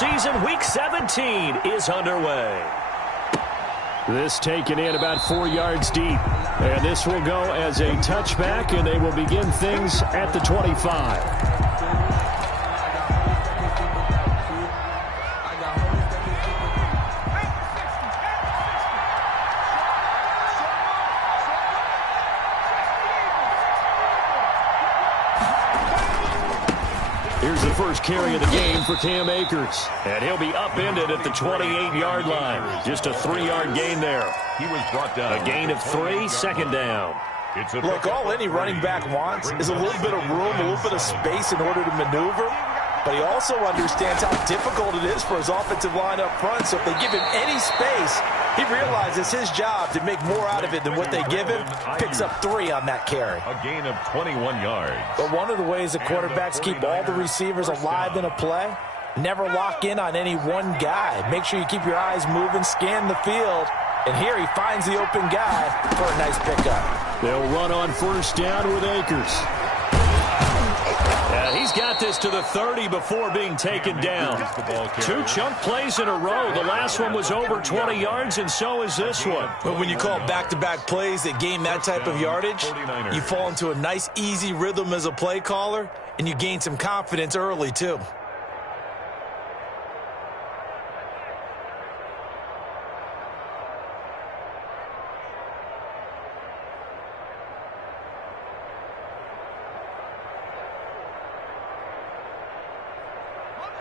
season. Week 17 is underway. This taken in about 4 yards deep. And this will go as a touchback, and they will begin things at the 25. Here's the first carry of the game for Cam Akers. And he'll be upended at the 28-yard line. Just a 3-yard gain there. He was brought down. A gain of 3, second down. Look, all any running back wants is a little bit of room, a little bit of space in order to maneuver. But he also understands how difficult it is for his offensive line up front. So if they give him any space, he realizes his job to make more out of it than what they give him. Picks up 3 on that carry. A gain of 21 yards. But one of the ways that quarterbacks keep all the receivers alive in a play, never lock in on any one guy. Make sure you keep your eyes moving, scan the field. And here he finds the open guy for a nice pickup. They'll run on first down with Akers. He's got this to the 30 before being taken down. 2 chunk plays in a row. The last one was over 20 yards, and so is this one. But when you call back-to-back plays that gain that type of yardage, you fall into a nice, easy rhythm as a play caller, and you gain some confidence early, too.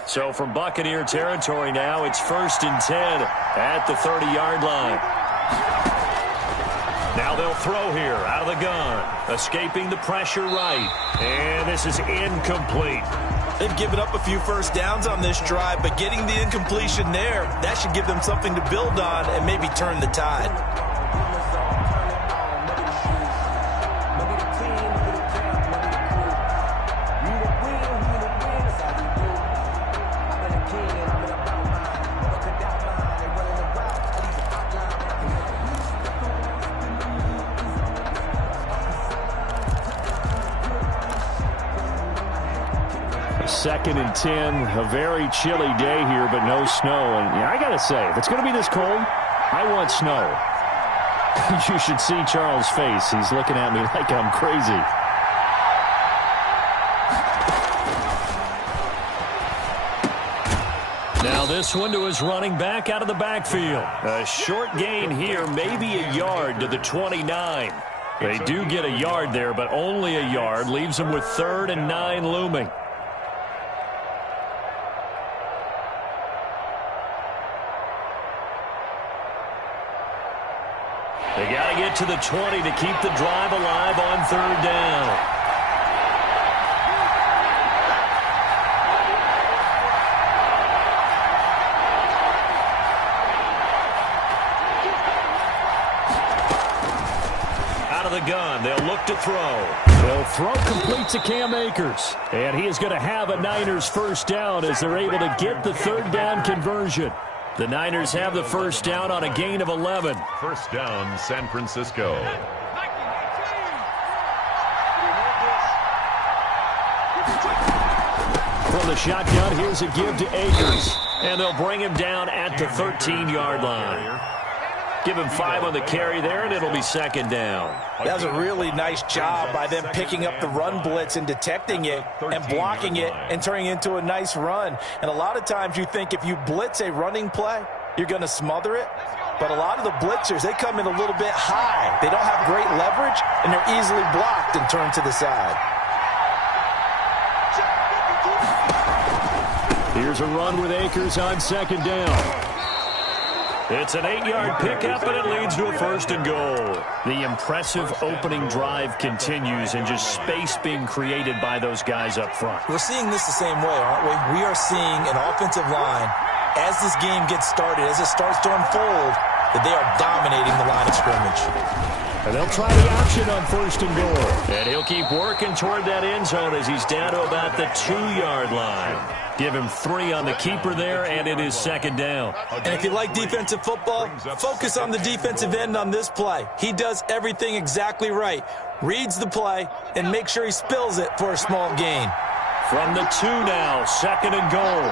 So from Buccaneer territory now, it's 1st and 10 at the 30-yard line. Now they'll throw here out of the gun. Escaping the pressure right. And this is incomplete. They've given up a few first downs on this drive, but getting the incompletion there, that should give them something to build on and maybe turn the tide. Second and 10, a very chilly day here, but no snow. And yeah, I got to say, if it's going to be this cold, I want snow. You should see Charles' face. He's looking at me like I'm crazy. Now this one to his running back out of the backfield. A short gain here, maybe a yard to the 29. They do get a yard there, but only a yard. Leaves them with 3rd and 9 looming. They got to get to the 20 to keep the drive alive on 3rd down. Out of the gun, they'll look to throw. They'll throw complete to Cam Akers. And he is going to have a Niners first down as they're able to get the 3rd down conversion. The Niners have the first down on a gain of 11. First down, San Francisco. From the shotgun, here's a give to Akers. And they'll bring him down at the 13-yard line. Give him 5 on the carry there, and it'll be 2nd down. That was a really nice job by them picking up the run blitz and detecting it and blocking it and turning it into a nice run. And a lot of times you think if you blitz a running play, you're going to smother it. But a lot of the blitzers, they come in a little bit high. They don't have great leverage, and they're easily blocked and turned to the side. Here's a run with Akers on 2nd down. It's an 8-yard pickup, and it leads to a 1st and goal. The impressive opening drive continues, and just space being created by those guys up front. We're seeing this the same way, aren't we? We are seeing an offensive line, as this game gets started, as it starts to unfold, that they are dominating the line of scrimmage. And they'll try the option on 1st and goal. And he'll keep working toward that end zone as he's down to about the 2-yard line. Give him 3 on the keeper there, and it is 2nd down. And if you like defensive football, focus on the defensive end on this play. He does everything exactly right. Reads the play and make sure he spills it for a small gain. From the 2 now, 2nd and goal.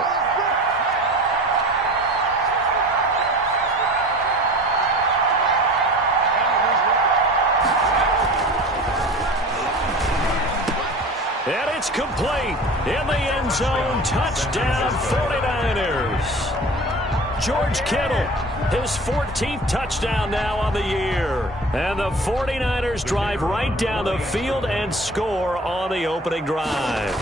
complete. In the end zone, touchdown 49ers. George Kittle, his 14th touchdown now on the year. And the 49ers drive right down the field and score on the opening drive.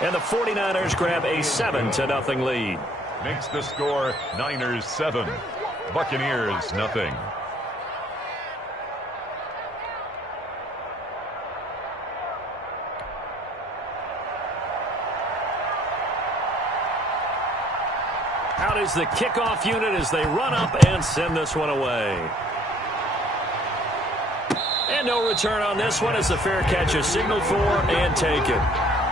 And the 49ers grab a 7-0 lead. Makes the score Niners 7, Buccaneers nothing. Out is the kickoff unit as they run up and send this one away. And no return on this one as the fair catch is signaled for and taken.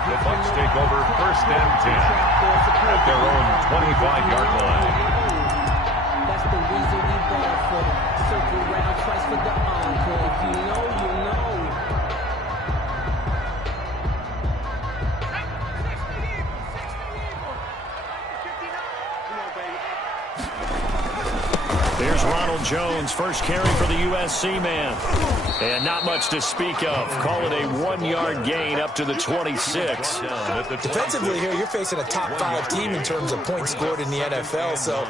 The Bucs take over 1st and 10 at their own 25-yard line. That's the reason we ball for. Circle round twice for the encore. If you know, you know. Here's Ronald Jones, first carry for the USC man. And not much to speak of. Call it a 1-yard gain up to the 26. Defensively here, you're facing a top 5 team in terms of points scored in the NFL. So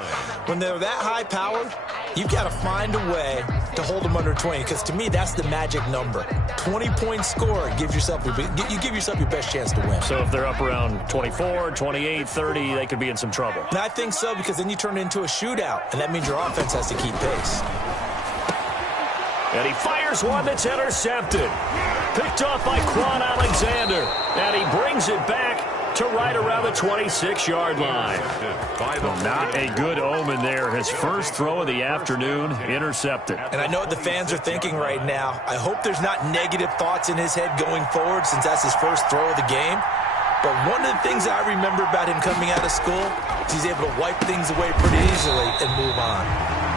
when they're that high-powered, you've got to find a way to hold them under 20. Because to me, that's the magic number. 20 points scored gives yourself you give yourself your best chance to win. So if they're up around 24, 28, 30, they could be in some trouble. And I think so, because then you turn it into a shootout, and that means your offense has to keep pace. And he fires one that's intercepted. Picked off by Quan Alexander. And he brings it back to right around the 26-yard line. Not a good omen there. His first throw of the afternoon, intercepted. And I know what the fans are thinking right now. I hope there's not negative thoughts in his head going forward, since that's his first throw of the game. But one of the things I remember about him coming out of school is he's able to wipe things away pretty easily and move on.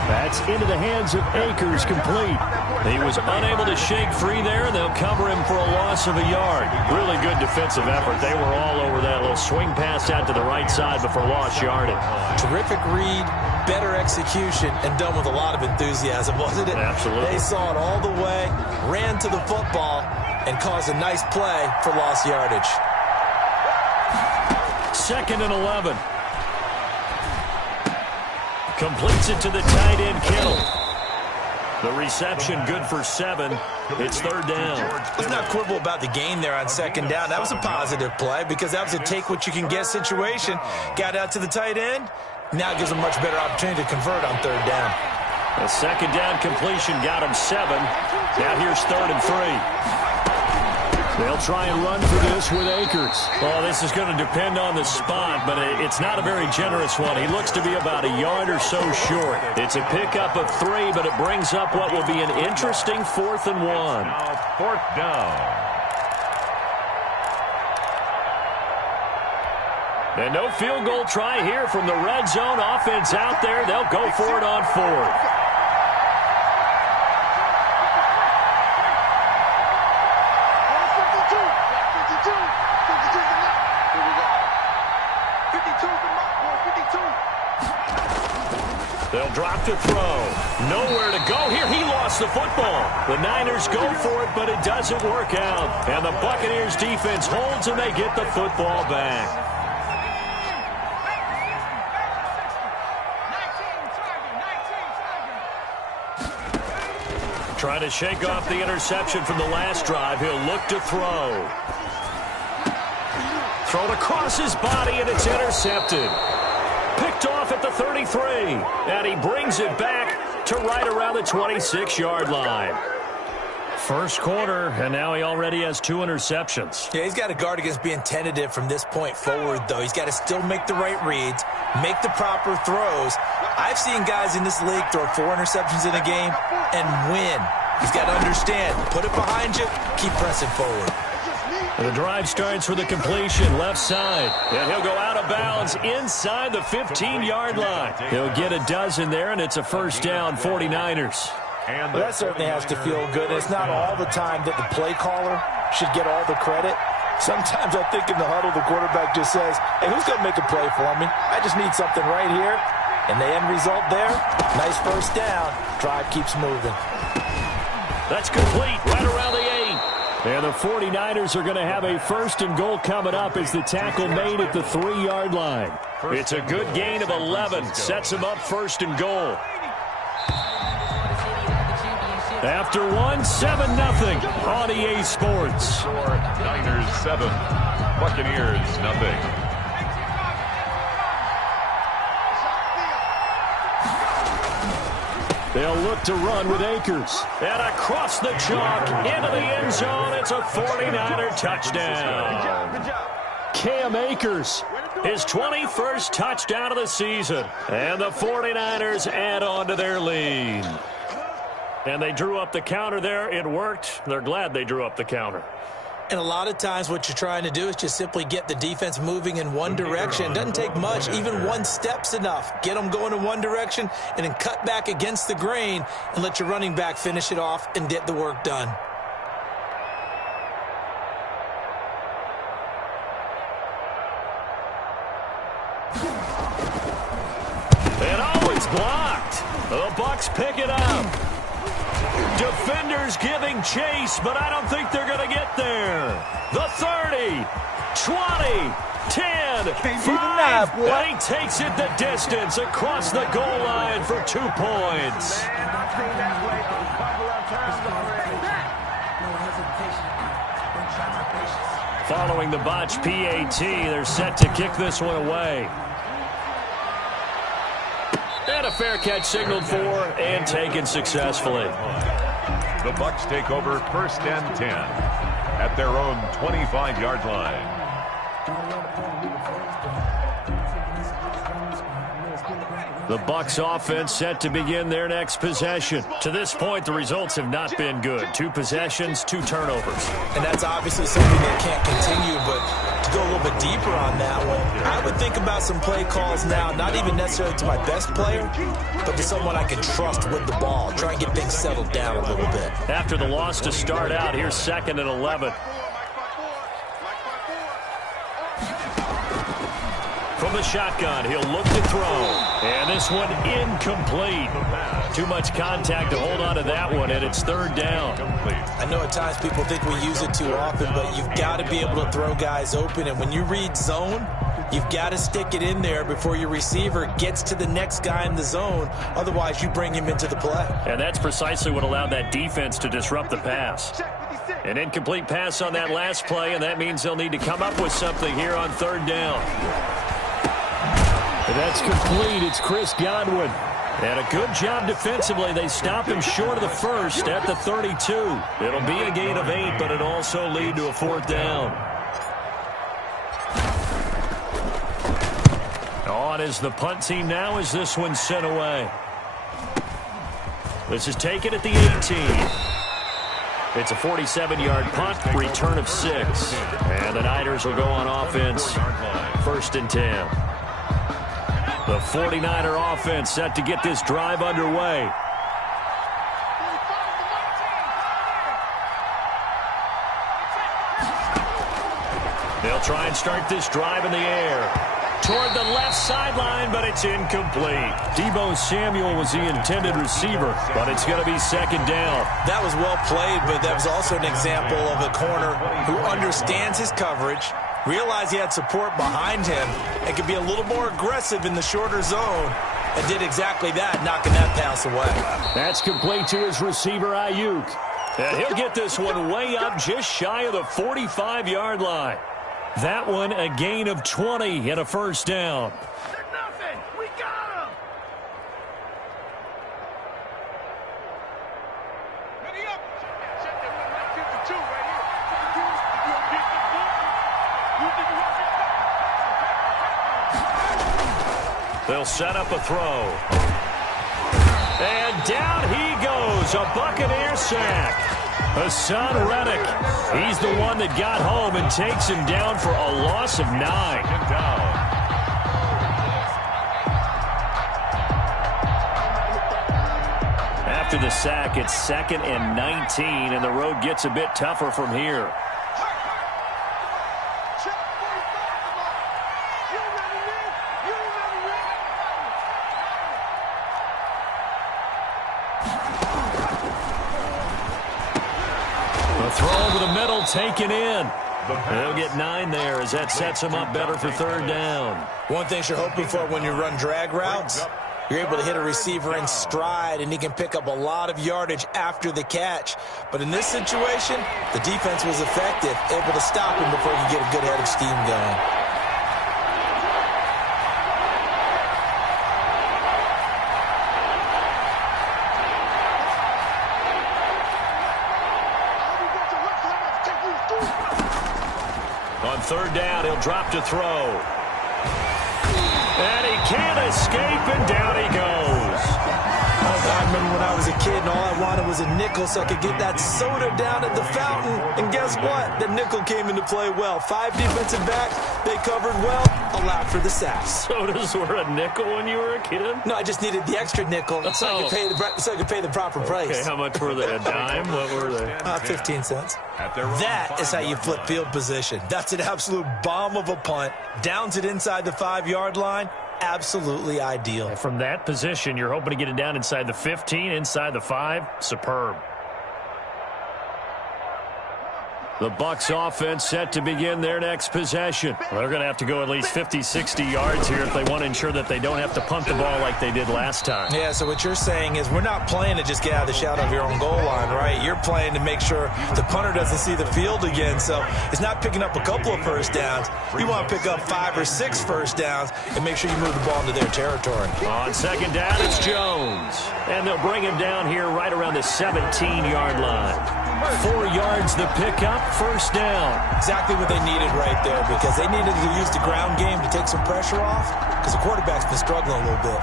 That's into the hands of Akers, complete. He was unable to shake free there, and they'll cover him for a loss of a yard. Really good defensive effort. They were all over that little swing pass out to the right side before lost yardage. Terrific read, better execution, and done with a lot of enthusiasm, wasn't it? Absolutely. They saw it all the way, ran to the football, and caused a nice play for lost yardage. 2nd and 11. Completes it to the tight end, Kittle. The reception good for 7. It's 3rd down. Let's not quibble about the gain there on 2nd down. That was a positive play because that was a take-what-you-can-get situation. Got out to the tight end. Now it gives them a much better opportunity to convert on 3rd down. A 2nd down completion got him 7. Now here's 3rd and 3. They'll try and run for this with Akers. Oh, this is going to depend on the spot, but it's not a very generous one. He looks to be about a yard or so short. It's a pickup of 3, but it brings up what will be an interesting 4th and 1. Now 4th down. And no field goal try here from the red zone. Offense out there. They'll go for it on 4th. They'll drop to throw. Nowhere to go here. He lost the football. The Niners go for it, but it doesn't work out. And the Buccaneers defense holds, and they get the football back. Trying to shake off the interception from the last drive. He'll look to throw. Thrown across his body, and it's intercepted. Picked off at the 33, and he brings it back to right around the 26-yard line. First quarter, and now he already has 2 interceptions. Yeah, he's got to guard against being tentative from this point forward, though. He's got to still make the right reads, make the proper throws. I've seen guys in this league throw 4 interceptions in a game and win. He's got to understand, put it behind you, keep pressing forward. The drive starts with a completion left side. And he'll go out of bounds inside the 15-yard line. He'll get a dozen there, and it's a 1st down, 49ers. Well, that certainly has to feel good. It's not all the time that the play caller should get all the credit. Sometimes I think in the huddle, the quarterback just says, hey, who's going to make a play for me? I just need something right here. And the end result there, nice 1st down. Drive keeps moving. That's complete right around the 8. And the 49ers are going to have a first and goal coming up as the tackle made at the 3-yard line. It's a good gain of 11. Sets them up first and goal. After 7-0 on EA Sports. Niners 7, Buccaneers nothing. They'll look to run with Akers. And across the chalk, into the end zone. It's a 49er touchdown. Cam Akers, his 21st touchdown of the season. And the 49ers add on to their lead. And they drew up the counter there. It worked. They're glad they drew up the counter. And a lot of times what you're trying to do is just simply get the defense moving in one direction. It doesn't take much. Even one step's enough. Get them going in one direction and then cut back against the grain and let your running back finish it off and get the work done. And oh, it's blocked. The Bucs pick it up. Defenders giving chase, but I don't think they're going to get there. The 30, 20, 10, 5, and he takes it the distance across the goal line for 2 points. Following the botch PAT, they're set to kick this one away. And a fair catch signaled for and taken successfully. The Bucs take over first and 10 at their own 25-yard line. The Bucs offense set to begin their next possession. To this point, the results have not been good. 2 possessions, 2 turnovers. And that's obviously something that can't continue, but to go a little bit deeper on that one, I would think about some play calls now, not even necessarily to my best player, but to someone I can trust with the ball. Try and get things settled down a little bit. After the loss to start out, here's 2nd and 11. From the shotgun, he'll look to throw. And this one incomplete. Too much contact to hold on to that one, and it's 3rd down. I know at times people think we use it too often, but you've got to be able to throw guys open. And when you read zone, you've got to stick it in there before your receiver gets to the next guy in the zone. Otherwise, you bring him into the play. And that's precisely what allowed that defense to disrupt the pass. An incomplete pass on that last play, and that means they'll need to come up with something here on 3rd down. That's complete. It's Chris Godwin. And a good job defensively. They stop him short of the first at the 32. It'll be a gain of 8, but it'll also lead to a 4th down. On is the punt team now as this one's sent away. This is taken at the 18. It's a 47-yard punt, return of 6. And the Niners will go on offense, 1st and 10. The 49er offense set to get this drive underway. They'll try and start this drive in the air. Toward the left sideline, but it's incomplete. Deebo Samuel was the intended receiver, but it's going to be 2nd down. That was well played, but that was also an example of a corner who understands his coverage, realized he had support behind him, and could be a little more aggressive in the shorter zone, and did exactly that, knocking that pass away. That's complete to his receiver, Ayuk. And he'll get this one way up just shy of the 45-yard line. That one a gain of 20 and a 1st down. We got him. Ready up. Check that 52 right here. They'll set up a throw. And down he goes. A Buccaneer sack. Hassan Reddick. He's the one that got home and takes him down for a loss of 9. After the sack, it's 2nd and 19, and the road gets a bit tougher from here. taken in. They'll get 9 there as that sets them up better for third down. One thing you're hoping for when you run drag routes, you're able to hit a receiver in stride, and he can pick up a lot of yardage after the catch. But in this situation, the defense was effective, able to stop him before he could get a good head of steam going. On third down, he'll drop to throw. And he can't escape, and down he goes. I remember when I was a kid and all I wanted was a nickel so I could get that soda down at the fountain. And guess what? The nickel came into play well. 5 defensive backs, they covered well, allowed for the sacks. Sodas were a nickel when you were a kid? No, I just needed the extra nickel so I could pay the proper price. Okay, how much were they? A dime? What were they? 15 cents. That is how you flip field position. That's an absolute bomb of a punt. Downs it inside the 5-yard line. Absolutely ideal. From that position, you're hoping to get it down inside the 15, inside the 5. Superb. The Bucs offense set to begin their next possession. Well, they're going to have to go at least 50, 60 yards here if they want to ensure that they don't have to punt the ball like they did last time. Yeah, so what you're saying is we're not playing to just get out of the shadow of your own goal line, right? You're playing to make sure the punter doesn't see the field again. So it's not picking up a couple of first downs. You want to pick up 5 or 6 first downs and make sure you move the ball into their territory. On second down, it's Jones. And they'll bring him down here right around the 17-yard line. 4 yards the pickup, first down. Exactly what they needed right there because they needed to use the ground game to take some pressure off because the quarterback's been struggling a little bit.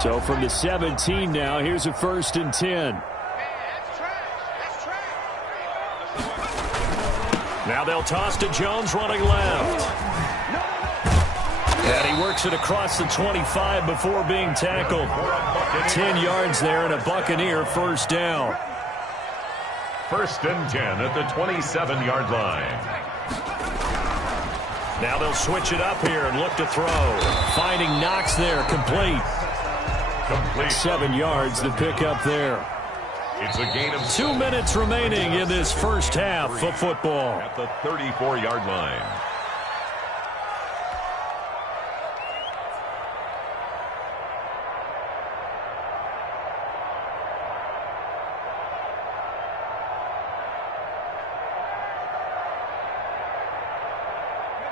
So from the 17 now, here's a 1st and 10. Now they'll toss to Jones running left. And he works it across the 25 before being tackled. 10 yards there and a Buccaneer first down. 1st and 10 at the 27-yard line. Now they'll switch it up here and look to throw. Finding Knox there, complete. 7 yards the pickup there. It's a gain of 2 minutes remaining in this first half of football. At the 34-yard line.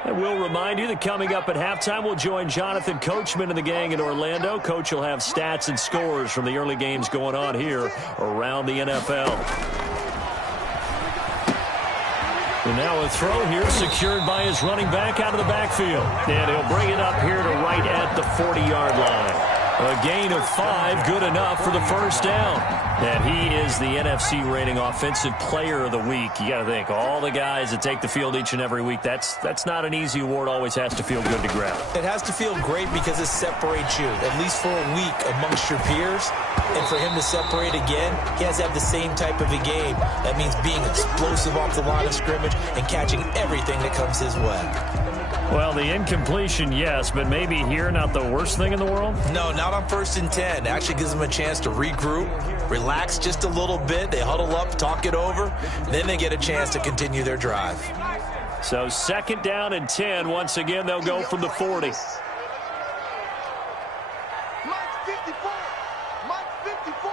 And we'll remind you that coming up at halftime, we'll join Jonathan Coachman and the gang in Orlando. Coach will have stats and scores from the early games going on here around the NFL. And now a throw here secured by his running back out of the backfield. And he'll bring it up here to right at the 40-yard line. A gain of 5, good enough for the first down. And he is the NFC rating offensive player of the week. You got to think, all the guys that take the field each and every week, that's not an easy award. Always has to feel good to grab. It has to feel great because it separates you, at least for a week, amongst your peers. And for him to separate again, he has to have the same type of a game. That means being explosive off the line of scrimmage and catching everything that comes his way. Well, the incompletion, yes, but maybe here not the worst thing in the world? No, not on 1st and 10. It actually gives them a chance to regroup, relax just a little bit. They huddle up, talk it over. Then they get a chance to continue their drive. So 2nd down and 10. Once again, they'll go from the 40. Mike 54. Mike 54.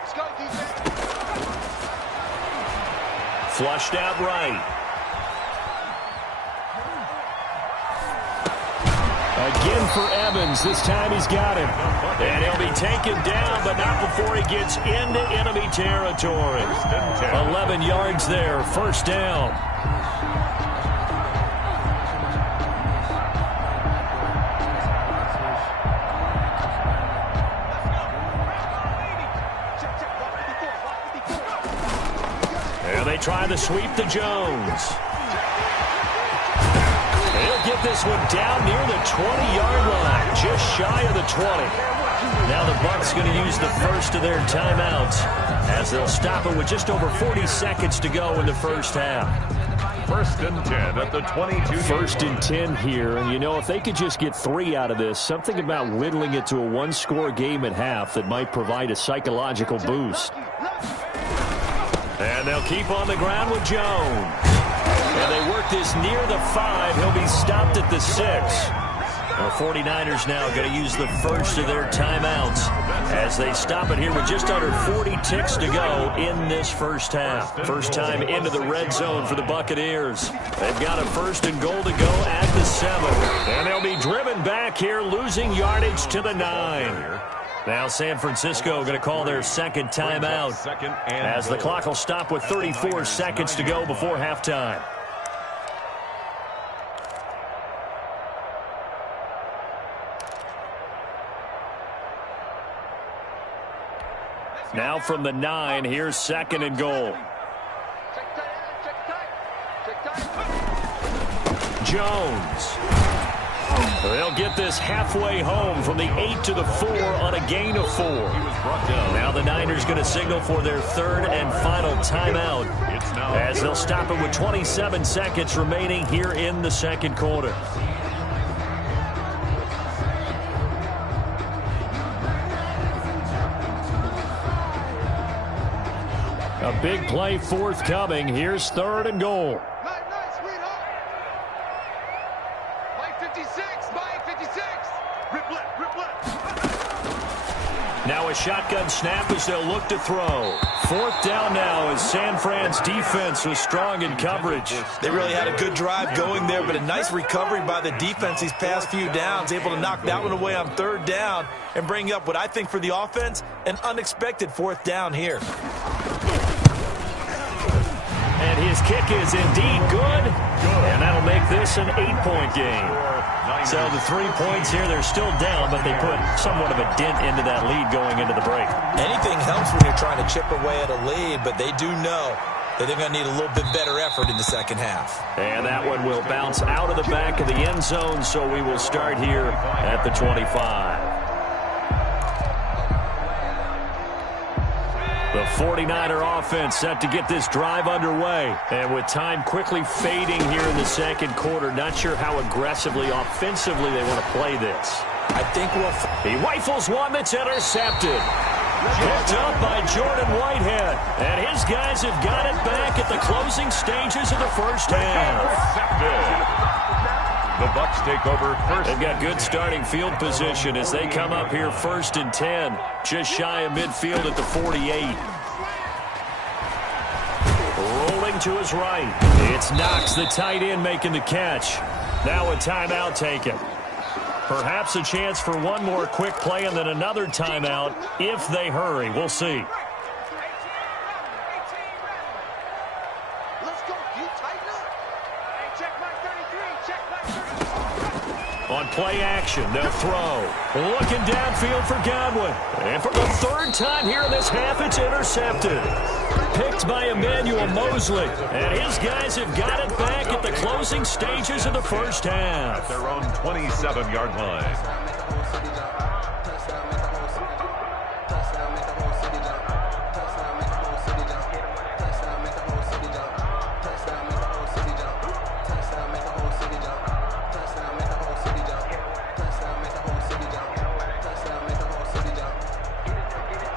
Let's go, defense. Flushed out right. Again for Evans. This time he's got him. And he'll be taken down, but not before he gets into enemy territory. 11 yards there, first down. And they try the sweep to Jones. He'll get this one down near the 20-yard line, just shy of the 20. Now the Bucs going to use the first of their timeouts as they'll stop it with just over 40 seconds to go in the first half. First and 10 at the 22. First and 10 here, and you know, if they could just get 3 out of this, something about whittling it to a one-score game at half that might provide a psychological boost. And they'll keep on the ground with Jones. And they work this near the 5. He'll be stopped at the 6. The 49ers now going to use the first of their timeouts as they stop it here with just under 40 ticks to go in this first half. First time into the red zone for the Buccaneers. They've got a first and goal to go at the 7. And they'll be driven back here, losing yardage to the 9. Now San Francisco going to call their second timeout as the clock will stop with 34 seconds to go before halftime. Now from the 9, here's second and goal. Jones. They'll get this halfway home from the 8 to the 4 on a gain of 4. Now the Niners going to signal for their third and final timeout as they'll stop it with 27 seconds remaining here in the second quarter. A big play forthcoming. Here's third and goal. Now a shotgun snap as they'll look to throw. Fourth down now as San Fran's defense was strong in coverage. They really had a good drive going there, but a nice recovery by the defense these past few downs, able to knock that one away on third down and bring up what I think for the offense, an unexpected fourth down here. And his kick is indeed good. And that'll make this an 8-point game. So the 3 points here, they're still down, but they put somewhat of a dent into that lead going into the break. Anything helps when you're trying to chip away at a lead, but they do know that they're going to need a little bit better effort in the second half. And that one will bounce out of the back of the end zone, so we will start here at the 25. The 49er offense set to get this drive underway. And with time quickly fading here in the second quarter, not sure how aggressively, offensively they want to play this. I think he rifles one that's intercepted. Picked up by Jordan Whitehead. And his guys have got it back at the closing stages of the first half. The Bucks take over first. They've got good starting field position as they come up here first and 10. Just shy of midfield at the 48. Rolling to his right. It's Knox, the tight end, making the catch. Now a timeout taken. Perhaps a chance for one more quick play and then another timeout if they hurry. We'll see. On play action, they'll throw. Looking downfield for Godwin. And for the third time here in this half, it's intercepted. Picked by Emmanuel Mosley. And his guys have got it back at the closing stages of the first half. At their own 27-yard line.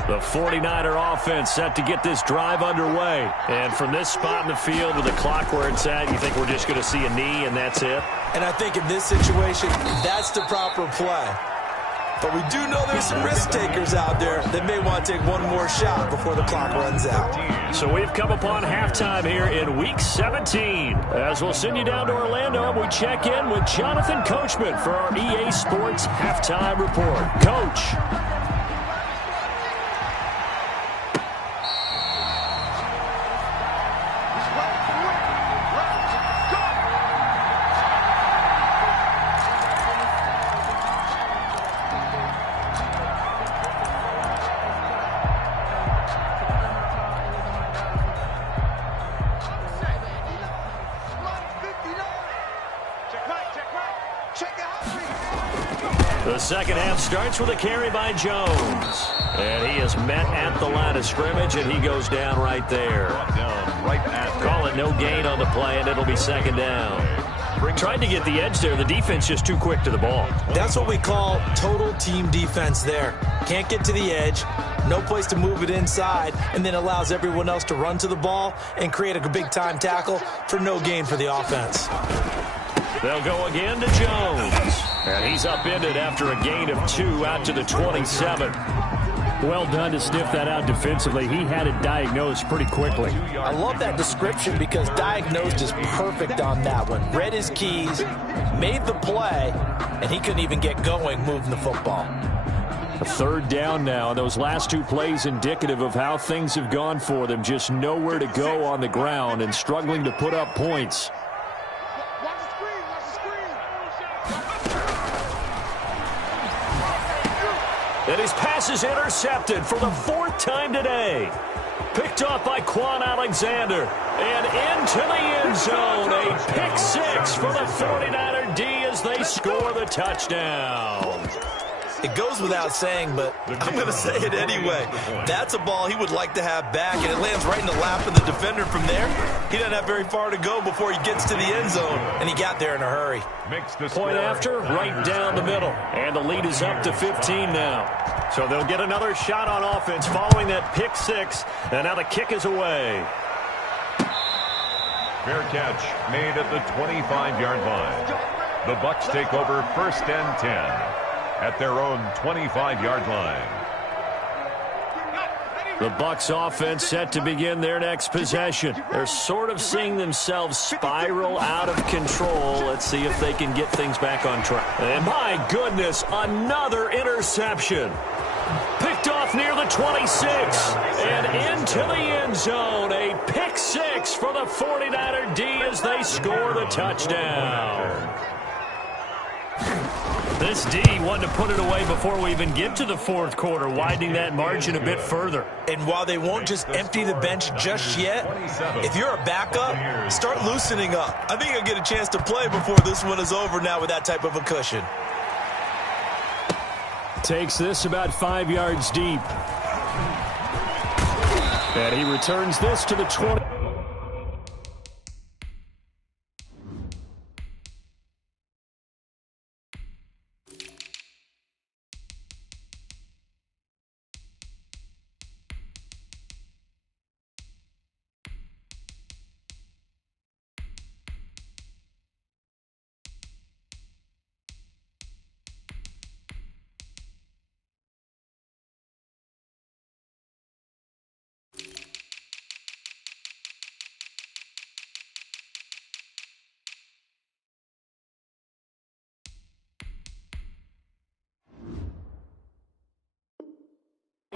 The 49er offense set to get this drive underway. And from this spot in the field with the clock where it's at, you think we're just going to see a knee and that's it? And I think in this situation, that's the proper play. But we do know there's some risk takers out there that may want to take one more shot before the clock runs out. So we've come upon halftime here in Week 17. As we'll send you down to Orlando, we check in with Jonathan Coachman for our EA Sports Halftime Report. Coach. The The second half starts with a carry by Jones. And he is met at the line of scrimmage, and he goes down right there. Call it no gain on the play, and it'll be second down. Tried to get the edge there. The defense just too quick to the ball. That's what we call total team defense there. Can't get to the edge, no place to move it inside, and then allows everyone else to run to the ball and create a big-time tackle for no gain for the offense. They'll go again to Jones. And he's upended after a gain of 2 out to the 27. Well done to sniff that out defensively. He had it diagnosed pretty quickly. I love that description because diagnosed is perfect on that one. Read his keys, made the play, and he couldn't even get going moving the football. A third down now. Those last 2 plays indicative of how things have gone for them. Just nowhere to go on the ground and struggling to put up points. And his pass is intercepted for the 4th time today. Picked off by Quan Alexander. And into the end zone. A pick 6 for the 49er D as they score the touchdown. It goes without saying, but I'm going to say it anyway. That's a ball he would like to have back, and it lands right in the lap of the defender from there. He doesn't have very far to go before he gets to the end zone, and he got there in a hurry. Point after, right down the middle. And the lead is up to 15 now. So they'll get another shot on offense following that pick 6, and now the kick is away. Fair catch made at the 25-yard line. The Bucs take over 1st and 10. At their own 25-yard line. The Bucs offense set to begin their next possession. They're sort of seeing themselves spiral out of control. Let's see if they can get things back on track. And my goodness, another interception. Picked off near the 26. And into the end zone. A pick 6 for the 49er D as they score the touchdown. This D wanted to put it away before we even get to the 4th quarter, widening that margin a bit further. And while they won't just empty the bench just yet, if you're a backup, start loosening up. I think you'll get a chance to play before this one is over now with that type of a cushion. Takes this about 5 yards deep. And he returns this to the 20.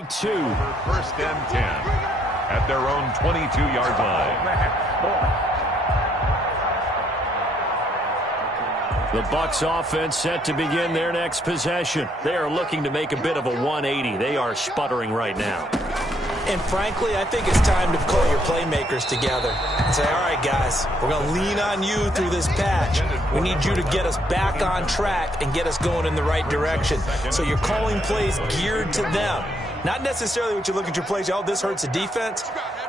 Two. 1st and 10 at their own 22-yard line. The Bucs offense set to begin their next possession. They are looking to make a bit of a 180. They are sputtering right now. And frankly, I think it's time to call your playmakers together and say, all right, guys, we're going to lean on you through this patch. We need you to get us back on track and get us going in the right direction. So you're calling plays geared to them. Not necessarily what you look at your plays, oh, this hurts the defense.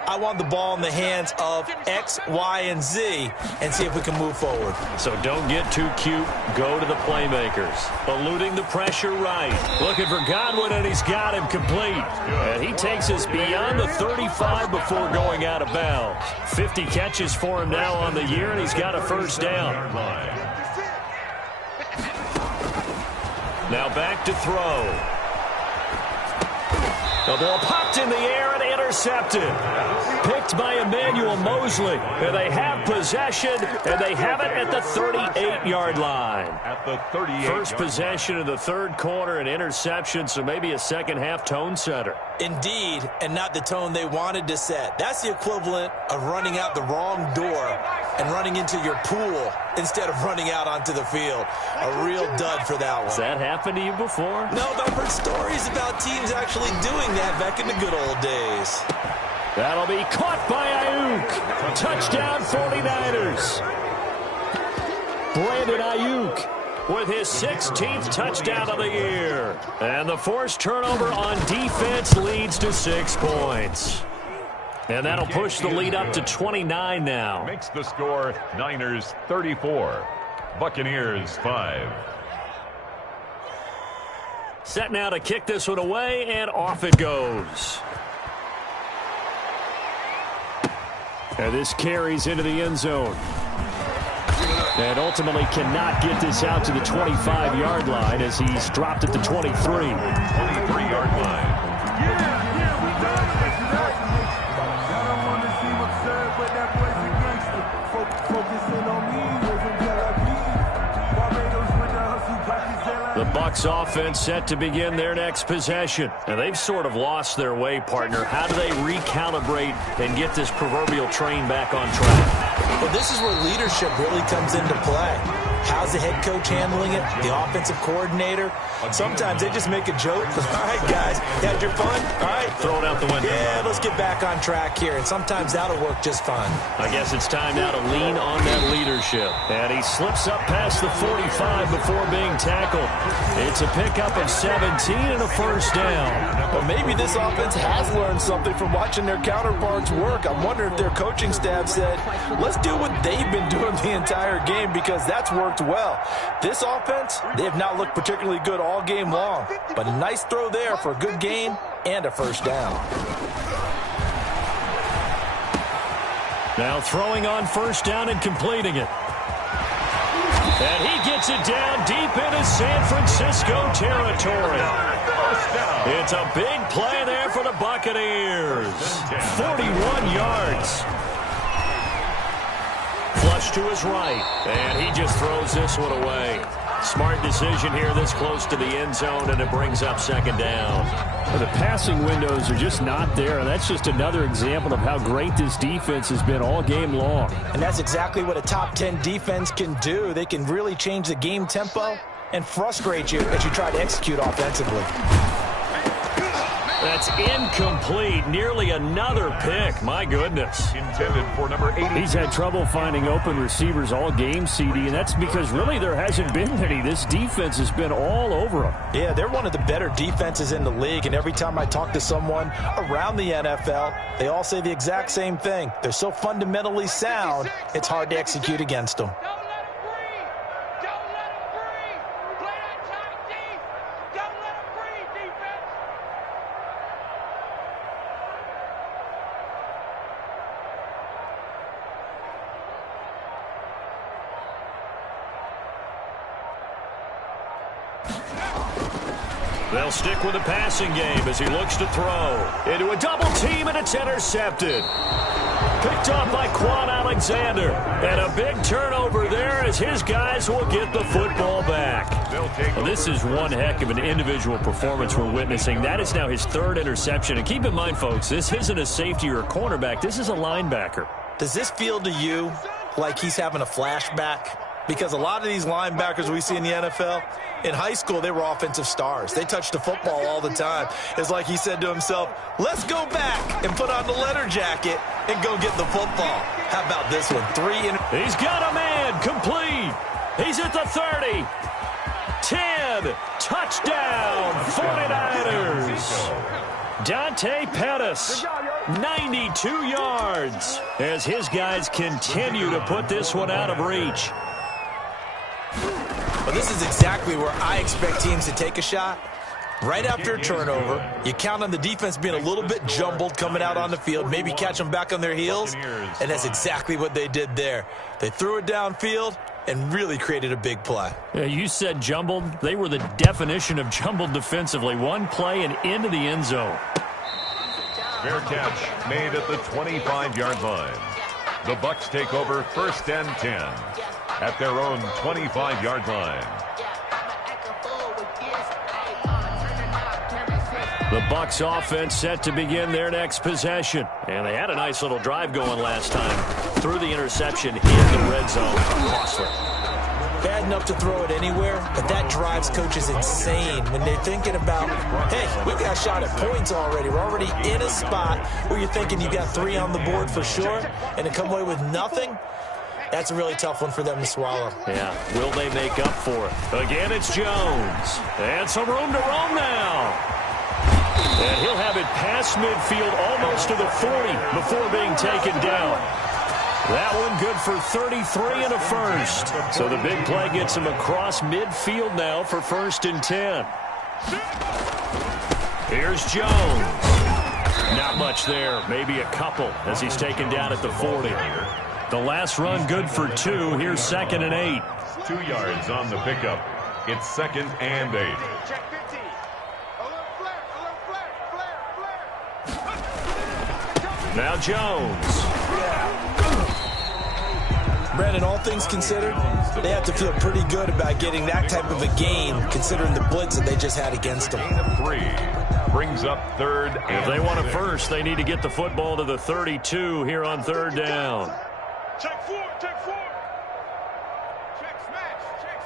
I want the ball in the hands of X, Y, and Z and see if we can move forward. So don't get too cute. Go to the playmakers. Eluding the pressure right. Looking for Godwin, and he's got him complete. And he takes us beyond the 35 before going out of bounds. 50 catches for him now on the year, and he's got a 1st down. Now back to throw. The ball popped in the air and intercepted. Picked by Emmanuel Mosley. And they have possession, and they have it at the 38-yard line. At the 38. First possession of the 3rd quarter, an interception, so maybe a second-half tone setter. Indeed, and not the tone they wanted to set. That's the equivalent of running out the wrong door and running into your pool instead of running out onto the field. A real dud for that one. Has that happened to you before? No, but I've heard stories about teams actually doing that back in the good old days. That'll be caught by Ayuk. Touchdown 49ers. Brandon Ayuk with his 16th touchdown of the year. And the forced turnover on defense leads to 6 points. And that'll push the lead up to 29 now. Makes the score Niners 34, Buccaneers 5. Set now to kick this one away, and off it goes. And this carries into the end zone. And ultimately cannot get this out to the 25-yard line as he's dropped at the 23. 23-yard line. The Bucs offense set to begin their next possession. And they've sort of lost their way, partner. How do they recalibrate and get this proverbial train back on track? Well, this is where leadership really comes into play. How's the head coach handling it? The offensive coordinator? Sometimes they just make a joke. All right, guys, had your fun? All right. Throw it out the window. Yeah, let's get back on track here. And sometimes that'll work just fine. I guess it's time now to lean on that leadership. And he slips up past the 45 before being tackled. It's a pickup of 17 and a first down. Well, maybe this offense has learned something from watching their counterparts work. I'm wondering if their coaching staff said, let's do what they've been doing the entire game, because that's worked well. This offense, they have not looked particularly good all game long, but a nice throw there for a good gain and a first down. Now throwing on first down and completing it. And he gets it down deep into San Francisco territory. It's a big play there for the Buccaneers. 41 yards. Flush to his right, and he just throws this one away. Smart decision here this close to the end zone, and it brings up second down. Well, the passing windows are just not there, and that's just another example of how great this defense has been all game long. And that's exactly what a top 10 defense can do. They can really change the game tempo and frustrate you as you try to execute offensively. That's incomplete. Nearly another pick. My goodness. Intended for number 80. He's had trouble finding open receivers all game, CD, and that's because really there hasn't been any. This defense has been all over them. Yeah, they're one of the better defenses in the league, and every time I talk to someone around the NFL, they all say the exact same thing. They're so fundamentally sound, it's hard to execute against them. They'll stick with the passing game as he looks to throw. Into a double team, and it's intercepted. Picked off by Quan Alexander. And a big turnover there as his guys will get the football back. Well, this is one heck of an individual performance we're witnessing. That is now his third interception. And keep in mind, folks, this isn't a safety or a cornerback. This is a linebacker. Does this feel to you like he's having a flashback? Because a lot of these linebackers we see in the NFL, in high school, they were offensive stars. They touched the football all the time. It's like he said to himself, let's go back and put on the leather jacket and go get the football. How about this one? He's got a man. Complete. He's at the 30. 10. Touchdown. 49ers. Dante Pettis. 92 yards. As his guys continue to put this one out of reach. Well, this is exactly where I expect teams to take a shot. Right after a turnover, you count on the defense being a little bit jumbled coming out on the field, maybe catch them back on their heels, and that's exactly what they did there. They threw it downfield and really created a big play. Yeah, you said jumbled. They were the definition of jumbled defensively. One play and into the end zone. Fair catch made at the 25-yard line. The Bucs take over first and 10 at their own 25-yard line. The Bucs offense set to begin their next possession. And they had a nice little drive going last time. Threw the interception in the red zone. Costly. Bad enough to throw it anywhere, but that drives coaches insane when they're thinking about, hey, we've got a shot at points already. We're already in a spot where you're thinking you got 3 on the board for sure, and to come away with nothing, That's a really tough one for them to swallow. Yeah, will they make up for it? Again, it's Jones. And some room to roam now. And he'll have it past midfield almost to the 40 before being taken down. That one good for 33 and a first. So the big play gets him across midfield now for 1st and 10. Here's Jones. Not much there, maybe a couple as he's taken down at the 40. The last run good for 2. Here's 2nd and 8. 2 yards on the pickup. It's 2nd and 8. Check 15. A little flare. Now Jones. Brandon, all things considered, they have to feel pretty good about getting that type of a gain considering the blitz that they just had against them. Gain of 3 brings up 3rd and If they want it 6. first, they need to get the football to the 32 here on 3rd down. Check 4. Check 4. Check smash. Check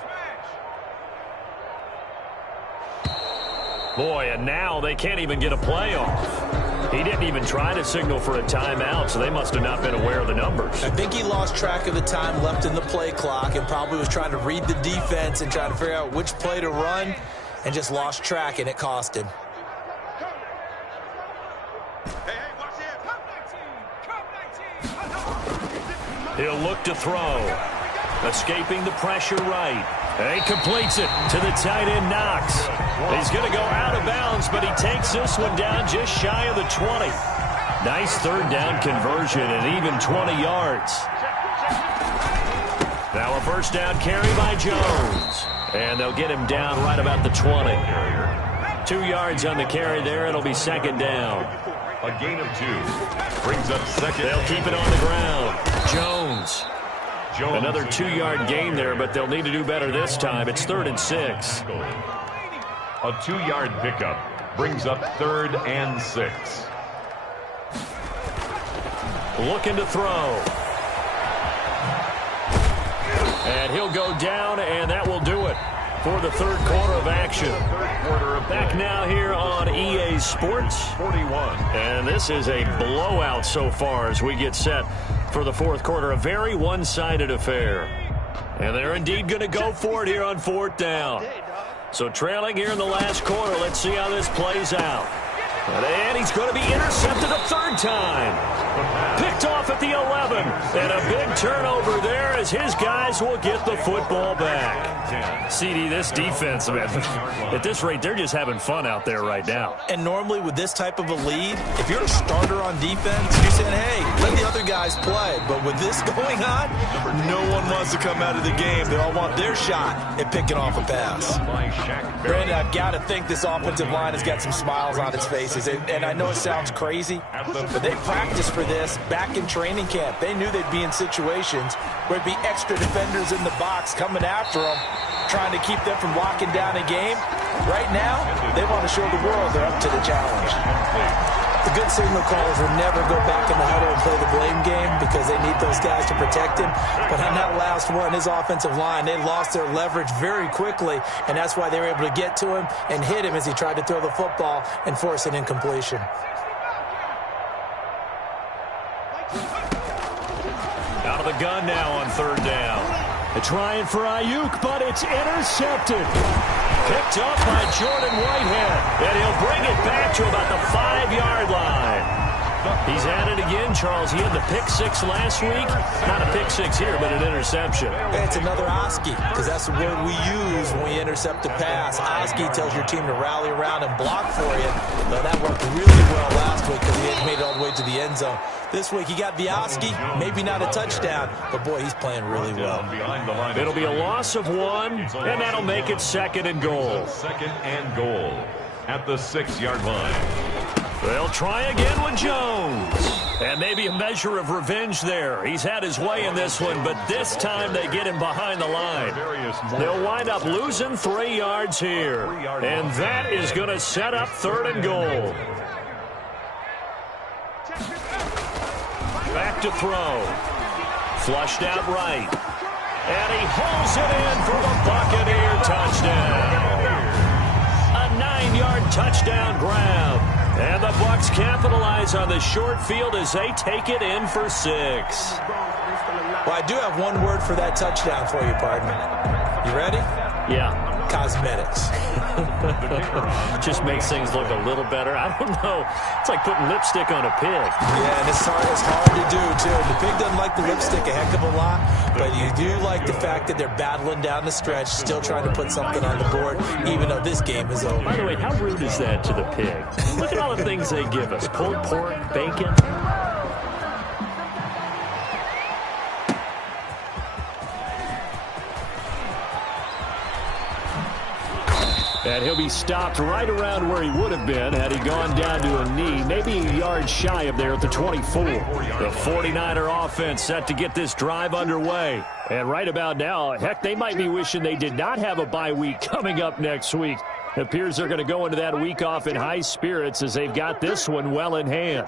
smash. Boy, and now they can't even get a play off. He didn't even try to signal for a timeout, so they must have not been aware of the numbers. I think he lost track of the time left in the play clock and probably was trying to read the defense and trying to figure out which play to run and just lost track, and it cost him. Hey, watch it. Come 19. He'll look to throw. Escaping the pressure right. And he completes it to the tight end, Knox. He's going to go out of bounds, but he takes this one down just shy of the 20. Nice 3rd down conversion and even 20 yards. Now a 1st down carry by Jones. And they'll get him down right about the 20. 2 yards on the carry there. It'll be 2nd down. A gain of 2 brings up 2nd. They'll keep it on the ground. Jones. Jones. Another 2-yard gain there, but they'll need to do better this time. It's 3rd and 6. A 2-yard pickup brings up 3rd and 6. Looking to throw. And he'll go down, and that will do it for the 3rd quarter of action. Back now here on EA Sports 41. And this is a blowout so far as we get set for the 4th quarter. A very one-sided affair. And they're indeed going to go for it here on 4th down. So trailing here in the last quarter. Let's see how this plays out. And he's going to be intercepted a 3rd time. Picked off at the 11. And a big turnover there as his guys will get the football back. CD, this defense, man, at this rate, they're just having fun out there right now. And normally with this type of a lead, if you're a starter on defense, you're saying, hey, let the other guys play. But with this going on, no one wants to come out of the game. They all want their shot at picking off a pass. Brandon, I've got to think this offensive line has got some smiles on its faces. And I know it sounds crazy, but they practiced for this back in training camp. They knew they'd be in situations where it'd be extra defenders in the box coming after them, trying to keep them from locking down a game. Right now, they want to show the world they're up to the challenge. The good signal callers will never go back in the huddle and play the blame game because they need those guys to protect him. But on that last one, his offensive line, they lost their leverage very quickly, and that's why they were able to get to him and hit him as he tried to throw the football and force an incompletion. Out of the gun now on 3rd down. They're trying for Ayuk, but it's intercepted. Picked up by Jordan Whitehead, and he'll bring it back to about the 5-yard line. He's at it again, Charles. He had the pick 6 last week. Not a pick 6 here, but an interception. It's another Oski, because that's the word we use when we intercept a pass. Oski tells your team to rally around and block for you. Now, that worked really well last week because he had made it all the way to the end zone. This week, he got the Oski, maybe not a touchdown, but, boy, he's playing really well. It'll be a loss of 1, and that'll make it 2nd and goal. 2nd and goal at the 6-yard line. They'll try again with Jones. And maybe a measure of revenge there. He's had his way in this one, but this time they get him behind the line. They'll wind up losing 3 yards here. And that is going to set up 3rd and goal. Back to throw. Flushed out right. And he hauls it in for the Buccaneer touchdown. A 9-yard touchdown grab. And the Bucs capitalize on the short field as they take it in for 6. Well, I do have one word for that touchdown for you, partner. You ready? Yeah. Cosmetics. Just makes things look a little better. I don't know. It's like putting lipstick on a pig. Yeah, and it's hard to do, too. The pig doesn't like the lipstick a heck of a lot, but you do like the fact that they're battling down the stretch, still trying to put something on the board, even though this game is over. By the way, how rude is that to the pig? Look at all the things they give us. Pulled pork, bacon. And he'll be stopped right around where he would have been had he gone down to a knee, maybe a yard shy of there at the 24. The 49er offense set to get this drive underway. And right about now, heck, they might be wishing they did not have a bye week coming up next week. It appears they're going to go into that week off in high spirits as they've got this one well in hand.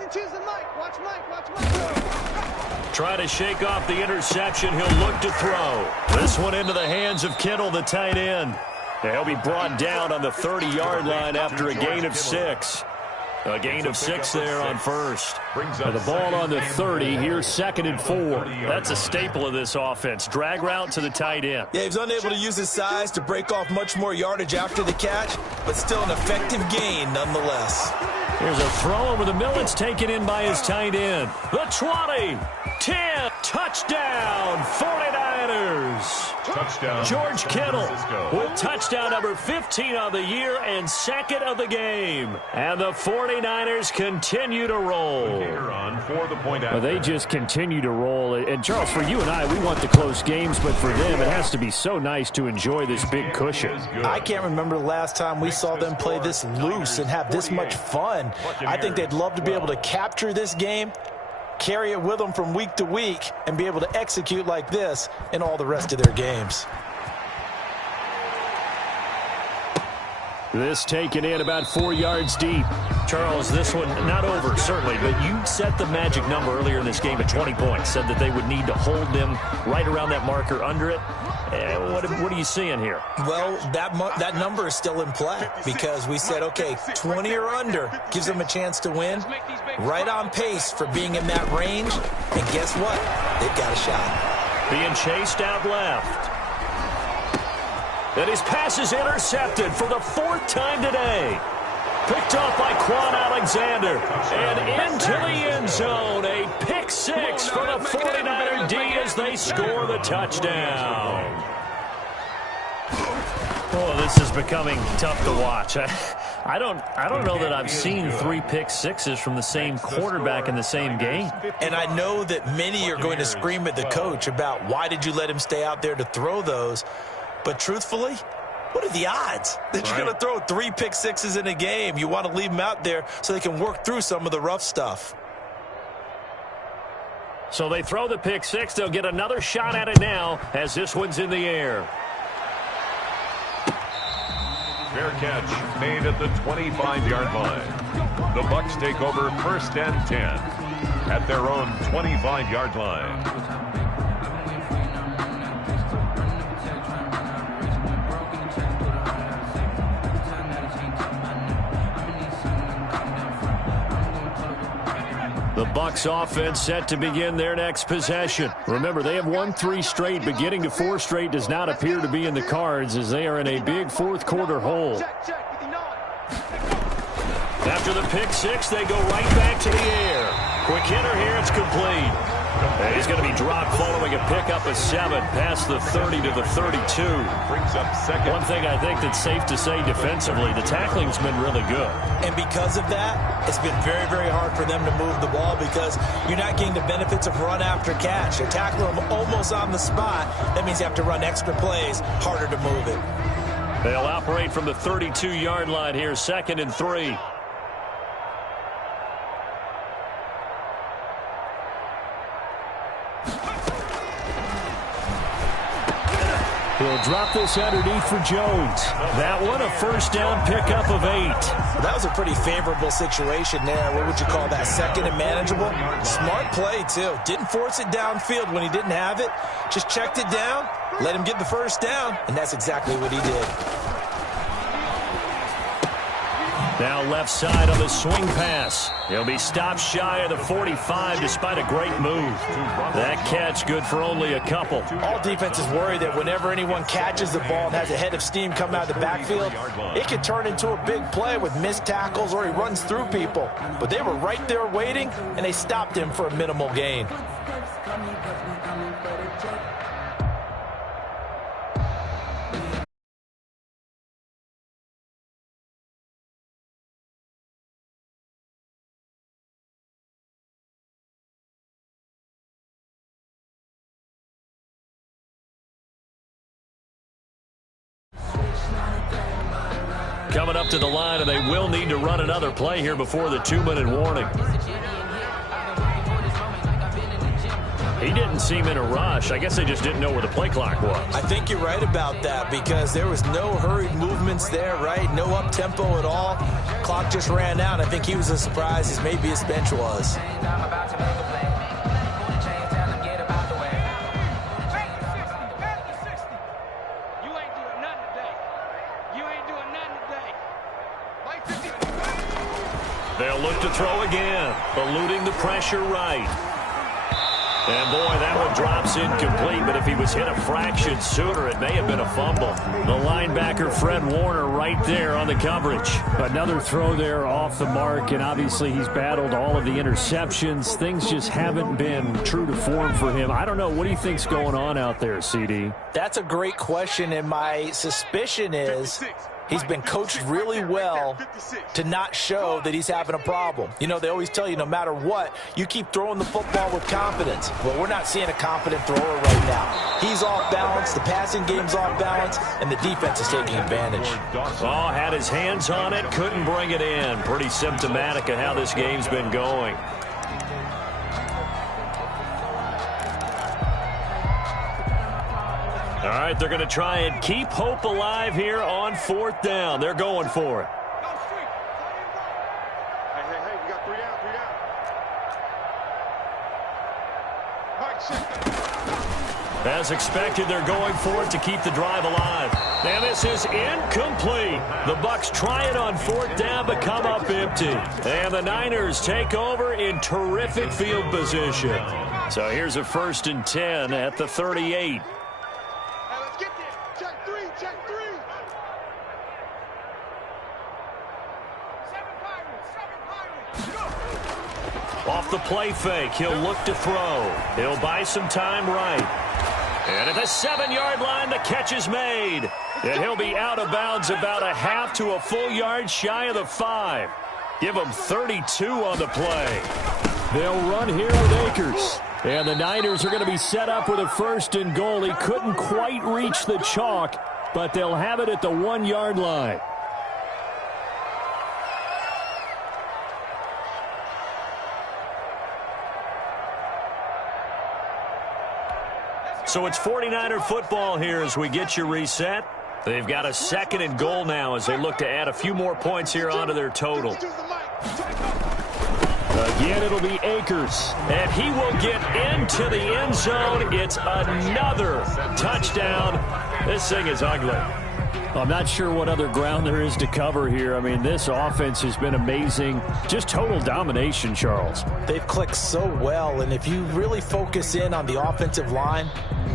Try to shake off the interception. He'll look to throw. This one into the hands of Kittle, the tight end. He'll be brought down on the 30-yard line after a gain of 6. A gain of 6 there on first. And the ball on the 30. Here's 2nd and 4. That's a staple of this offense. Drag route to the tight end. Yeah, he's unable to use his size to break off much more yardage after the catch, but still an effective gain nonetheless. Here's a throw over the middle. It's taken in by his tight end. The 20, 10, touchdown, 49ers. Touchdown. George Kittle with touchdown number 15 of the year and 2nd of the game. And the 49ers continue to roll. Well, they just continue to roll. And, Charles, for you and I, we want the close games, but for them, it has to be so nice to enjoy this big cushion. I can't remember the last time we saw them play this loose and have this much fun. I think they'd love to be able to capture this game, carry it with them from week to week, and be able to execute like this in all the rest of their games. This taken in about 4 yards deep. Charles, this one not over, certainly, but you set the magic number earlier in this game at 20 points, said that they would need to hold them right around that marker under it. What are you seeing here? Well, that number is still in play because we said, okay, 20 or under gives them a chance to win. Right on pace for being in that range. And guess what? They've got a shot. Being chased out left. And his pass is intercepted for the 4th time today. Picked off by Quan Alexander. And into the end zone. A pick 6 for the 49er D as they score the touchdown. Oh, this is becoming tough to watch. I don't know that I've seen 3 pick 6s from the same quarterback in the same game. And I know that many are going to scream at the coach about why did you let him stay out there to throw those. But truthfully, what are the odds that you're going to throw 3 pick 6s in a game? You want to leave them out there so they can work through some of the rough stuff. So they throw the pick 6. They'll get another shot at it now as this one's in the air. Fair catch made at the 25-yard line. The Bucs take over 1st and 10 at their own 25-yard line. The Bucs offense set to begin their next possession. Remember, they have won 3 straight, but getting to 4 straight does not appear to be in the cards as they are in a big 4th quarter hole. After the pick 6, they go right back to the air. Quick hitter here, it's complete. And he's going to be dropped following a pickup of 7 past the 30 to the 32. Brings up 2nd. One thing I think that's safe to say defensively, the tackling's been really good. And because of that, it's been very, very hard for them to move the ball because you're not getting the benefits of run after catch. They're tackling them almost on the spot. That means you have to run extra plays, harder to move it. They'll operate from the 32-yard line here, 2nd and 3. He'll drop this underneath for Jones. That one, a 1st down pickup of 8. That was a pretty favorable situation there. What would you call that? 2nd and manageable? Smart play, too. Didn't force it downfield when he didn't have it. Just checked it down, let him get the 1st down, and that's exactly what he did. Now left side on the swing pass. He'll be stopped shy of the 45 despite a great move. That catch good for only a couple. All defenses worry that whenever anyone catches the ball and has a head of steam come out of the backfield, it can turn into a big play with missed tackles or he runs through people. But they were right there waiting, and they stopped him for a minimal gain. Coming up to the line, and they will need to run another play here before the 2-minute warning. He didn't seem in a rush. I guess they just didn't know where the play clock was. I think you're right about that because there was no hurried movements there, right? No up-tempo at all. Clock just ran out. I think he was as surprised as maybe his bench was. They'll look to throw again, eluding the pressure right. And, boy, that one drops incomplete, but if he was hit a fraction sooner, it may have been a fumble. The linebacker, Fred Warner, right there on the coverage. Another throw there off the mark, and obviously he's battled all of the interceptions. Things just haven't been true to form for him. I don't know. What do you think's going on out there, CD? That's a great question, and my suspicion is he's been coached really well to not show that he's having a problem. You know, they always tell you no matter what, you keep throwing the football with confidence. Well, we're not seeing a confident thrower right now. He's off balance, the passing game's off balance, and the defense is taking advantage. Oh, had his hands on it, couldn't bring it in. Pretty symptomatic of how this game's been going. All right, they're going to try and keep hope alive here on 4th down. They're going for it. Hey, we got 3 down, 3 down. As expected, they're going for it to keep the drive alive. And this is incomplete. The Bucs try it on 4th down, but come up empty. And the Niners take over in terrific field position. So here's a 1st and 10 at the 38. Off the play fake, he'll look to throw. He'll buy some time right. And at the 7-yard line, the catch is made. And he'll be out of bounds about a half to a full yard shy of the 5. Give him 32 on the play. They'll run here with Akers. And the Niners are going to be set up with a 1st and goal. He couldn't quite reach the chalk, but they'll have it at the 1-yard line. So it's 49er football here as we get you reset. They've got a 2nd and goal now as they look to add a few more points here onto their total. Again, it'll be Akers. And he will get into the end zone. It's another touchdown. This thing is ugly. I'm not sure what other ground there is to cover here. I mean, this offense has been amazing. Just total domination, Charles. They've clicked so well, and if you really focus in on the offensive line,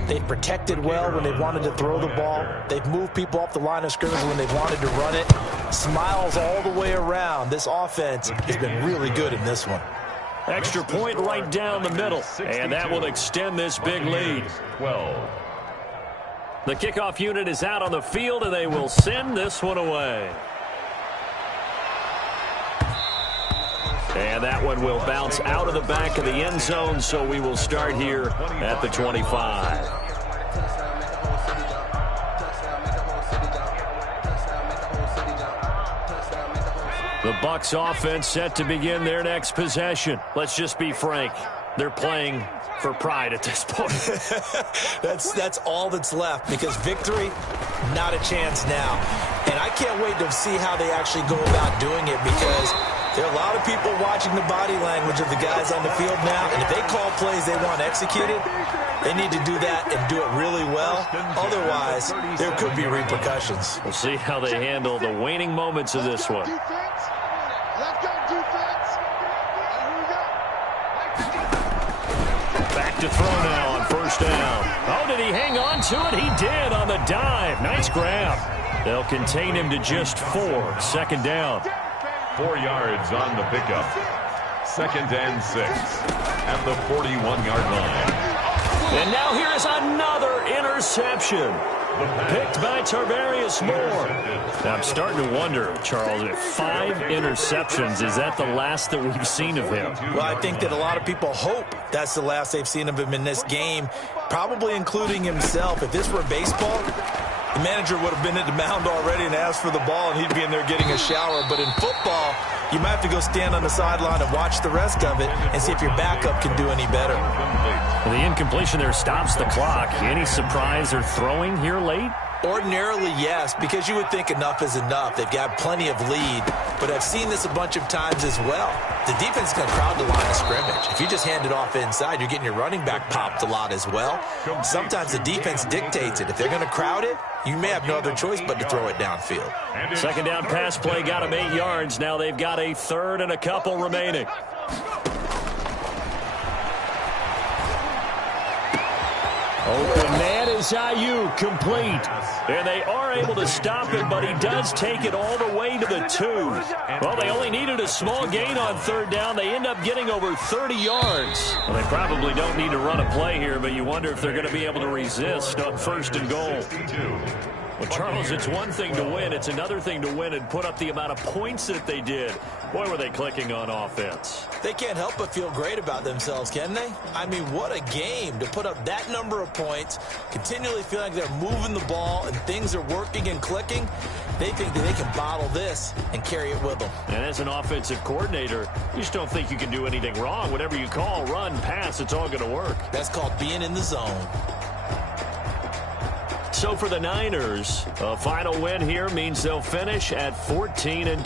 they've protected well when they've wanted to throw the ball. They've moved people off the line of scrimmage when they've wanted to run it. Smiles all the way around. This offense has been really good in this one. Extra point right down the middle, and that will extend this big lead. 12. The kickoff unit is out on the field, and they will send this one away. And that one will bounce out of the back of the end zone, so we will start here at the 25. The Bucs offense set to begin their next possession. Let's just be frank. They're playing for pride at this point. That's all that's left because victory, not a chance now. And I can't wait to see how they actually go about doing it because There are a lot of people watching the body language of the guys on the field now, and if they call plays they want executed, they need to do that and do it really well. Otherwise, there could be repercussions. We'll see how they handle the waning moments of this one. Back to throw now on first down. Oh, did he hang on to it? He did on the dive. Nice grab. They'll contain him to just 4. Second down. 4 yards on the pickup. 2nd and 6 at the 41-yard line. And now here is another interception. Picked by Tarvarius Moore. Now I'm starting to wonder, Charles, if 5 interceptions, is that the last that we've seen of him? Well, I think that a lot of people hope that's the last they've seen of him in this game, probably including himself. If this were baseball, the manager would have been at the mound already and asked for the ball, and he'd be in there getting a shower. But in football, you might have to go stand on the sideline and watch the rest of it and see if your backup can do any better. Well, the incompletion there stops the clock. Any surprise they're throwing here late? Ordinarily, yes, because you would think enough is enough. They've got plenty of lead, but I've seen this a bunch of times as well. The defense is going to crowd the line of scrimmage. If you just hand it off inside, you're getting your running back popped a lot as well. Sometimes the defense dictates it. If they're going to crowd it, you may have no other choice but to throw it downfield. Second down pass play got him 8 yards. Now they've got a third and a couple remaining. Open man is Ayuk, complete. And they are able to stop him, but he does take it all the way to the 2. Well, they only needed a small gain on third down. They end up getting over 30 yards. Well, they probably don't need to run a play here, but you wonder if they're going to be able to resist on first and goal. Well, Charles, it's one thing to win. It's another thing to win and put up the amount of points that they did. Boy, were they clicking on offense. They can't help but feel great about themselves, can they? I mean, what a game to put up that number of points, continually feeling like they're moving the ball and things are working and clicking. They think that they can bottle this and carry it with them. And as an offensive coordinator, you just don't think you can do anything wrong. Whatever you call, run, pass, it's all going to work. That's called being in the zone. So for the Niners, a final win here means they'll finish at 14-2.